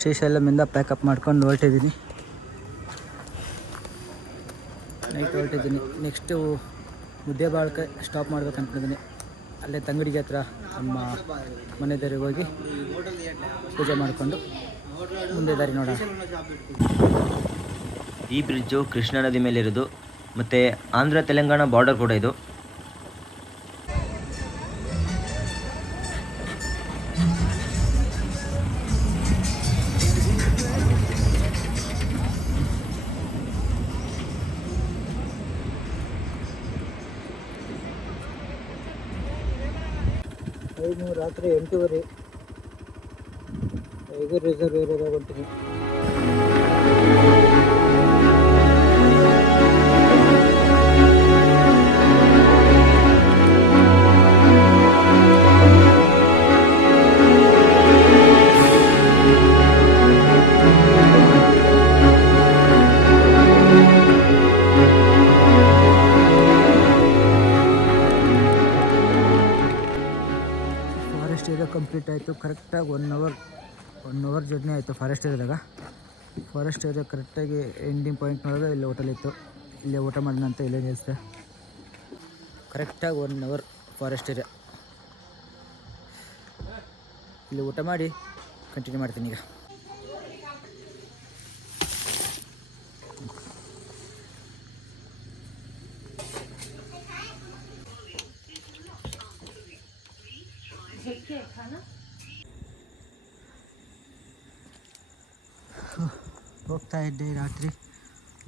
ಶ್ರೀಶೈಲಮಿಂದ pack up ಮಾಡ್ಕೊಂಡು ಹೊರಟಿದ್ದೀನಿ. Night ಹೊರಟಿದ್ದೀನಿ. Next ಮುದ್ದೇಬಾಳ್ಕೆ stop ಮಾಡ್ಬೇಕು ಅಂದ್ಕೊಂಡಿದ್ದೀನಿ. ಅಲ್ಲೇ ತಂಗಡಿಗೆ ಹತ್ರ ನಮ್ಮ ಮನೆ ದೇವರಿಗೆ ಹೋಗಿ ಪೂಜೆ ಮಾಡಿಕೊಂಡು ಮುಂದೆ ದಾರಿ ನೋಡೋಣ. ಈ ಬ್ರಿಡ್ಜು ಕೃಷ್ಣಾ ನದಿ ಮೇಲೆ ಇರೋದು, ಮತ್ತು ಆಂಧ್ರ ತೆಲಂಗಾಣ ಬಾರ್ಡರ್ ಕೂಡ ಇದು. ರಾತ್ರಿ 8:30 ಈಗ ರಿಸರ್ವ್ ಏರಿಯಾದಾಗ ಹೊಂಟೀನಿ. ಫಾರೆಸ್ಟ್ ಏರಿಯಾ ಕಂಪ್ಲೀಟ್ ಆಯಿತು. ಕರೆಕ್ಟಾಗಿ ಒನ್ ಅವರ್ ಜರ್ನಿ ಆಯಿತು ಫಾರೆಸ್ಟ್ ಏರಿಯಾದಾಗ. ಫಾರೆಸ್ಟ್ ಏರಿಯಾ ಕರೆಕ್ಟಾಗಿ ಎಂಡಿಂಗ್ ಪಾಯಿಂಟ್ ನೋಡಿದ್ರೆ ಇಲ್ಲಿ ಹೋಟೆಲ್ ಇತ್ತು. ಇಲ್ಲೇ ಊಟ ಮಾಡೋಣ ಅಂತ ಇಲ್ಲೇ ನಿಲ್ಲಿಸಿದೆ. ಕರೆಕ್ಟಾಗಿ 1 ಅವರ್ ಫಾರೆಸ್ಟ್ ಏರಿಯಾ. ಇಲ್ಲಿ ಊಟ ಮಾಡಿ ಕಂಟಿನ್ಯೂ ಮಾಡ್ತೀನಿ ಈಗ. ಹೋಗ್ತಾ ಇದ್ದೆ, ರಾತ್ರಿ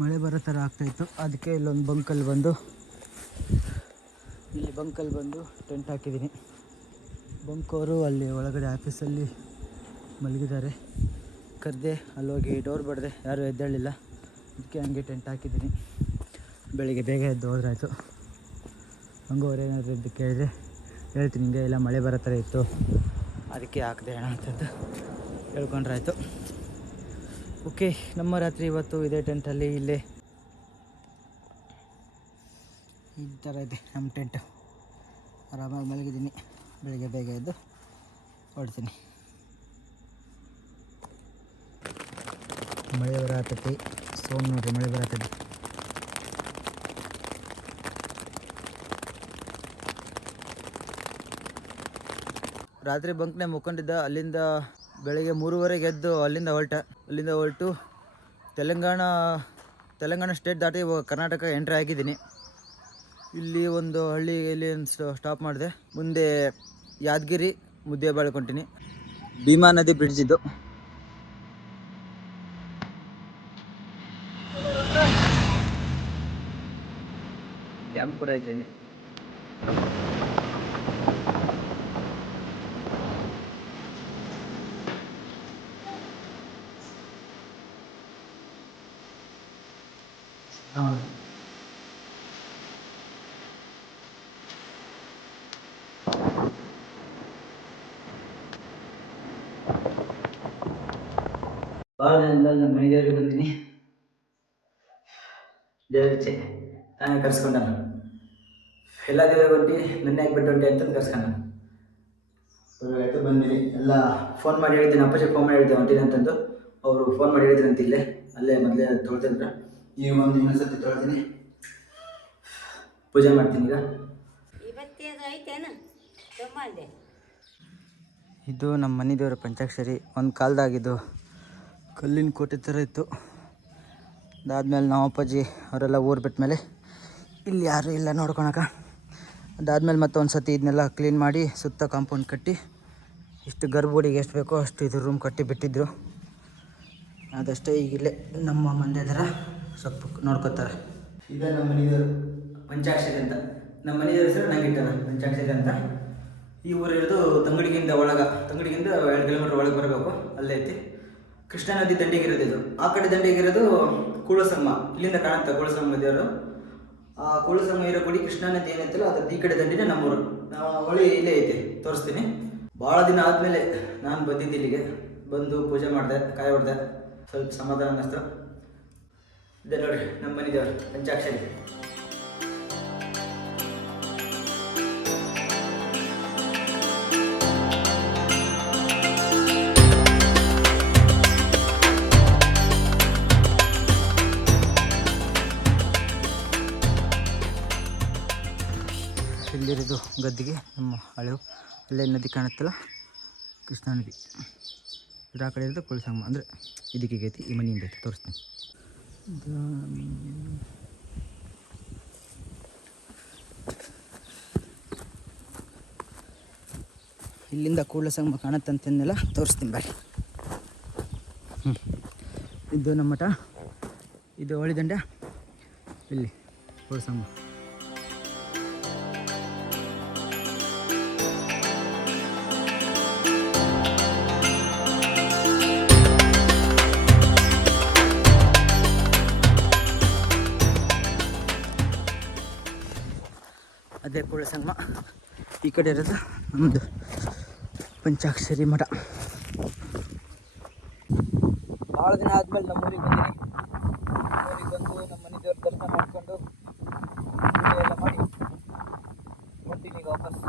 ಮಳೆ ಬರೋ ಥರ ಆಗ್ತಾಯಿತ್ತು. ಅದಕ್ಕೆ ಇಲ್ಲೊಂದು ಬಂಕಲ್ಲಿ ಬಂದು ಟೆಂಟ್ ಹಾಕಿದ್ದೀನಿ. ಬಂಕವರು ಅಲ್ಲಿ ಒಳಗಡೆ ಆಫೀಸಲ್ಲಿ ಮಲಗಿದ್ದಾರೆ. ಕರೆದೆ, ಅಲ್ಲೋಗಿ ಡೋರ್ ಬಡಿದೆ, ಯಾರೂ ಎದ್ದೇಳಿಲ್ಲ. ಅದಕ್ಕೆ ಹಂಗೆ ಟೆಂಟ್ ಹಾಕಿದ್ದೀನಿ. ಬೆಳಿಗ್ಗೆ ಬೇಗ ಎದ್ದು ಹೋದ್ರಾಯ್ತು. ಹಂಗೋರು ಏನಾದರೂ ಇದ್ದು ಕೇಳಿದ್ರೆ ಹೇಳ್ತೀನಿ, ಹಿಂಗೆ ಎಲ್ಲ ಮಳೆ ಬರೋ ಥರ ಇತ್ತು ಅದಕ್ಕೆ ಹಾಕಿದೆ ಅಣ್ಣ ಅಂತಂದು ಹೇಳ್ಕೊಂಡ್ರಾಯ್ತು. ಓಕೆ, ನಮ್ಮ ರಾತ್ರಿ ಇವತ್ತು ಇದೇ ಟೆಂಟಲ್ಲಿ ಇಲ್ಲೇ ಈ ಥರ ಇದೆ ನಮ್ಮ ಟೆಂಟು. ಆರಾಮಾಗಿ ಮಲಗಿದ್ದೀನಿ. ಬೆಳಿಗ್ಗೆ ಬೇಗ ಎದ್ದು ಹೊಡ್ತೀನಿ. ಮಳೆ ಬರತೈತಿ. ನೋಡ್ರಿ, ಮಳೆ ಬರತೈತಿ. ರಾತ್ರಿ ಬಂಕ್ನೆ ಮುಕ್ಕೊಂಡಿದ್ದ. ಅಲ್ಲಿಂದ ಬೆಳಗ್ಗೆ 3:30ಗೆ ಎದ್ದು ಅಲ್ಲಿಂದ ಹೊರಟು ತೆಲಂಗಾಣ ಸ್ಟೇಟ್ ದಾಟಿ ಕರ್ನಾಟಕ ಎಂಟ್ರಿ ಆಗಿದ್ದೀನಿ. ಇಲ್ಲಿ ಒಂದು ಹಳ್ಳಿಯಲ್ಲಿ ಸ್ಟಾಪ್ ಮಾಡಿದೆ. ಮುಂದೆ ಯಾದಗಿರಿ ಮುದ್ದೇಬಿಹಾಳ್ ಕೊಂಟಿನಿ. ಭೀಮಾ ನದಿ ಬ್ರಿಡ್ಜ್ ಇದು. ಡ್ಯಾಮ್ ಕೂಡ ಇದೆ. ಭಾಳ ದಿನದಿಂದ ನಮ್ಮ ಮನೆದೇವ್ರಿಗೆ ಬಂದೀನಿ. ದೇವರಿಚ್ಛೆ ನಾನೇ ಕರ್ಸ್ಕೊಂಡ. ಎಲ್ಲ ದೇವ್ರಿಗೆ ಹೊಂಟಿ ನನ್ನ ಹಾಕ್ಬಿಟ್ಟು ಹೊಂಟಿ ಅಂತಂದು ಕರ್ಸ್ಕೊಂಡ. ಆಯಿತು, ಬಂದಿನಿ. ಎಲ್ಲ ಫೋನ್ ಮಾಡಿ ಹೇಳಿದ್ದೀನಿ. ಅಪ್ಪಾಜಿ ಫೋನ್ ಮಾಡಿ ಹೇಳಿದ್ದೆ ಹೊಂಟೀನಿ ಅಂತಂದು. ಅವರು ಫೋನ್ ಮಾಡಿ ಹೇಳಿದ್ರು ಅಂತ ಅಲ್ಲೇ ಮೊದಲೇ ತೊಳ್ತಿದ್ರು. ಈಗ ಒಂದು ಇನ್ನೊಂದ್ಸತಿ ತೊಳ್ತೀನಿ, ಪೂಜೆ ಮಾಡ್ತೀನಿ ಈಗ. ಇದು ನಮ್ಮ ಮನೆ ದೇವರ ಪಂಚಾಕ್ಷರಿ. ಒಂದು ಕಾಲದಾಗಿದ್ದು ಕಲ್ಲಿನ ಕೋಟೆ ಥರ ಇತ್ತು. ಅದಾದಮೇಲೆ ನಾವು ಅಪ್ಪಾಜಿ ಅವರೆಲ್ಲ ಊರು ಬಿಟ್ಟ ಮೇಲೆ ಇಲ್ಲಿ ಯಾರೂ ಇಲ್ಲ ನೋಡ್ಕೊಳಕ. ಅದಾದಮೇಲೆ ಮತ್ತೆ ಒಂದು ಸತಿ ಇದನ್ನೆಲ್ಲ ಕ್ಲೀನ್ ಮಾಡಿ ಸುತ್ತ ಕಾಂಪೌಂಡ್ ಕಟ್ಟಿ ಇಷ್ಟು ಗರ್ಭಗುಡಿಗೆ ಎಷ್ಟು ಬೇಕೋ ಅಷ್ಟು ಇದು ರೂಮ್ ಕಟ್ಟಿ ಬಿಟ್ಟಿದ್ರು. ಅದಷ್ಟೇ. ಈಗಿಲ್ಲೇ ನಮ್ಮ ಮಂಡ್ಯ ಥರ ಸ್ವಲ್ಪ ನೋಡ್ಕೋತಾರೆ. ಇದೇ ನಮ್ಮ ಮನೆಯವರು ಪಂಚಾಕ್ಷರಿ ಅಂತ. ನಮ್ಮ ಮನೆಯವ್ರ ಹೆಸರು ನಂಗೆ ಇಟ್ಟಾರ ಪಂಚಾಕ್ಷರಿ ಅಂತ. ಈ ಊರಿರೋದು ತಂಗಡಿಗಿಂದ 2 ಕಿಲೋಮೀಟ್ರ್ ಒಳಗೆ ಬರಬೇಕು. ಅಲ್ಲೇ ಐತಿ. ಕೃಷ್ಣಾ ನದಿ ದಂಡೆಗಿರೋದು ಇದು. ಆ ಕಡೆ ದಂಡೆಗಿರೋದು ಕೂಳಸಮ್ಮ. ಇಲ್ಲಿಂದ ಕಾಣುತ್ತೆ ಕೂಳಸಮ್ಮ ದೇವರು. ಆ ಕೂಳಸಮ್ಮ ಇರೋ ಗುಡಿ ಕೃಷ್ಣಾ ನದಿ ಏನೈತಲ್ಲ ಅದ್ರ ಈ ಕಡೆ ದಂಡಿನೇ ನಮ್ಮೂರು. ನಾವು ಹೊಳಿ ಇಲ್ಲೇ ಐತಿ, ತೋರಿಸ್ತೀನಿ. ಭಾಳ ದಿನ ಆದಮೇಲೆ ನಾನು ಬಂದಿದ್ದೆ ಇಲ್ಲಿಗೆ. ಬಂದು ಪೂಜೆ ಮಾಡಿದೆ, ಕಾಯಿ ಹೊಡೆದೆ. ಸ್ವಲ್ಪ ಸಮಾಧಾನ ಅನ್ನಿಸ್ತು. ಇದೆ ನೋಡಿ ನಮ್ಮ ಮನೆ ದೇವರು ಪಂಚಾಕ್ಷರಿ. ಗದ್ದೆಗೆ ನಮ್ಮ ಹಳೆ ಅಲ್ಲೇ ನದಿ ಕಾಣುತ್ತಲ್ಲ, ಕೃಷ್ಣಾ ನದಿ. ಇದ್ರ ಆ ಕಡೆ ಇರೋದು ಕುಳಸಂಗಮ, ಅಂದರೆ ಇದಕ್ಕೆ ಐತಿ, ಈ ಮನೆಯಿಂದ ಐತಿ, ತೋರಿಸ್ತೀನಿ. ಇಲ್ಲಿಂದ ಕೂಡಲಸಂಗಮ ಕಾಣುತ್ತಂತೆಲ್ಲ ತೋರಿಸ್ತೀನಿ ಬಾರಿ. ಇದು ನಮ್ಮ ಮಠ, ಇದು ಹೊಳಿದಂಡ, ಇಲ್ಲಿ ಕೂಡಲಸಂಗಮ. ಅದೇ ಕೂಡಲಸಂಗಮ. ಈ ಕಡೆ ಇರೋದು ನಮ್ಮದು ಪಂಚಾಕ್ಷರಿ ಮಠ. ಭಾಳ ದಿನ ಆದಮೇಲೆ ನಮ್ಮೂರಿಗೆ ಬಂದಿನಿ. ಊರಿಗೆ ಬಂದು ನಮ್ಮ ಮನೆ ದೇವ್ರ ದರ್ಶನ ಮಾಡಿಕೊಂಡು ಎಲ್ಲ ಮಾಡಿ ಹೊಂಟೀನಿ ಈಗ ವಾಪಸ್.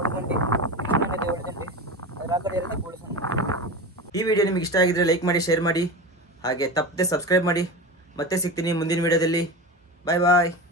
ಒಳಗಂಡಿ, ಕೃಷ್ಣ ನದಿ ಒಳಗಂಡಿ, ಅದ್ರ ಆ ಕಡೆ ಇರೋದೇ ಕೂಡಲಸಂಗಮ. ಈ ವಿಡಿಯೋ ನಿಮಗೆ ಇಷ್ಟ ಆಗಿದ್ರೆ ಲೈಕ್ ಮಾಡಿ, ಶೇರ್ ಮಾಡಿ, ಹಾಗೆ ತಪ್ಪದೆ ಸಬ್ಸ್ಕ್ರೈಬ್ ಮಾಡಿ. ಮತ್ತೆ ಸಿಗ್ತೀನಿ ಮುಂದಿನ ವಿಡಿಯೋದಲ್ಲಿ. ಬಾಯ್ ಬಾಯ್.